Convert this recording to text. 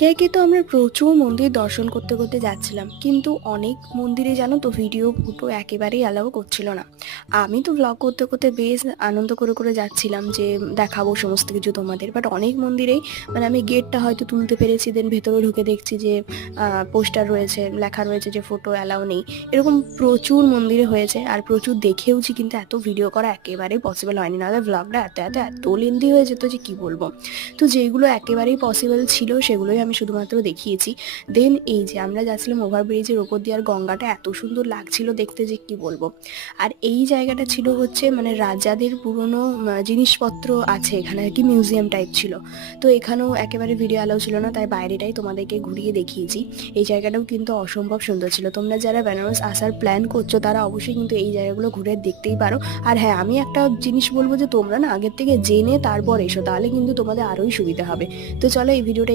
কেকে তো আমরা প্রচুর মন্দির দর্শন করতে করতে যাচ্ছিলাম, কিন্তু অনেক মন্দিরে জানো তো ভিডিও ফটো একেবারেই অ্যালাউ করছিল না। আমি তো ব্লগ করতে করতে বেশ আনন্দ করে করে যাচ্ছিলাম যে দেখাবো সমস্ত কিছু তোমাদের, বাট অনেক মন্দিরেই মানে আমি গেটটা হয়তো তুলতে পেরেছি, দেন ভেতরে ঢুকে দেখছি যে পোস্টার রয়েছে, লেখা রয়েছে যে ফটো অ্যালাউ নেই। এরকম প্রচুর মন্দিরে হয়েছে আর প্রচুর দেখেওছি, কিন্তু এত ভিডিও করা একেবারেই পসিবল হয়নি, নাহলে ব্লগটা এত এত এত লেন্দি হয়ে যেত যে কি বলবো। তো যেগুলো একেবারেই পসিবল ছিল সেগুলোই আমি শুধুমাত্র দেখিয়েছি। দেন এই যে আমরা যাচ্ছিলাম ওভারব্রিজের ওপর দিয়ে, আর গঙ্গাটা এত সুন্দর লাগছিল দেখতে যে কি বলবো। আর এই জায়গাটা ছিল হচ্ছে মানে রাজাদের পুরনো জিনিসপত্র আছে এখানে আর কি, মিউজিয়াম টাইপ ছিল। তো এখানেও একেবারে ভিডিও অ্যালাউ ছিল না, তাই বাইরেটাই তোমাদেরকে ঘুরিয়ে দেখিয়েছি। এই জায়গাটাও কিন্তু অসম্ভব সুন্দর ছিল। তোমরা যারা বেনারস আসার প্ল্যান করছো তারা অবশ্যই কিন্তু এই জায়গাগুলো ঘুরে দেখতেই পারো। আর হ্যাঁ, আমি একটা জিনিস বলবো যে তোমরা না আগের থেকে জেনে তারপর এসো, তাহলে কিন্তু তোমাদের আরোই সুবিধা হবে। তো চলো এই ভিডিওটা